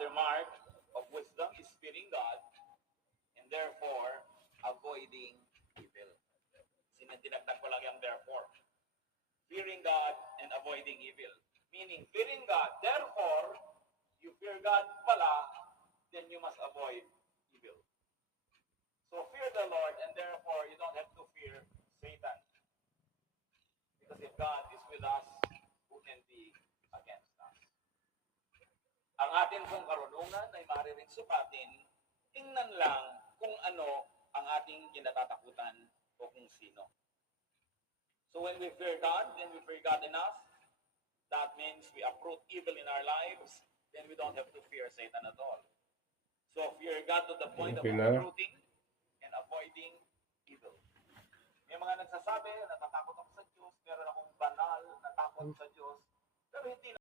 Another mark of wisdom is fearing God and therefore avoiding evil. Dinagdag ko lang yung therefore. Fearing God and avoiding evil. Meaning, fearing God, therefore, you fear God pala, then you must avoid evil. So fear the Lord and therefore you don't have to fear Satan. Because if God is with us, who can be against us? Ang atin pong karunungan ay maaaring sukatin, tingnan lang kung ano ang ating kinatatakutan o kung sino. So when we fear God, then we fear God enough, that means we uproot evil in our lives, then we don't have to fear Satan at all. So fear God to the point of uprooting and avoiding evil. May mga nagsasabi, natatakot ako sa Diyos, meron akong banal na takot sa Diyos, pero hindi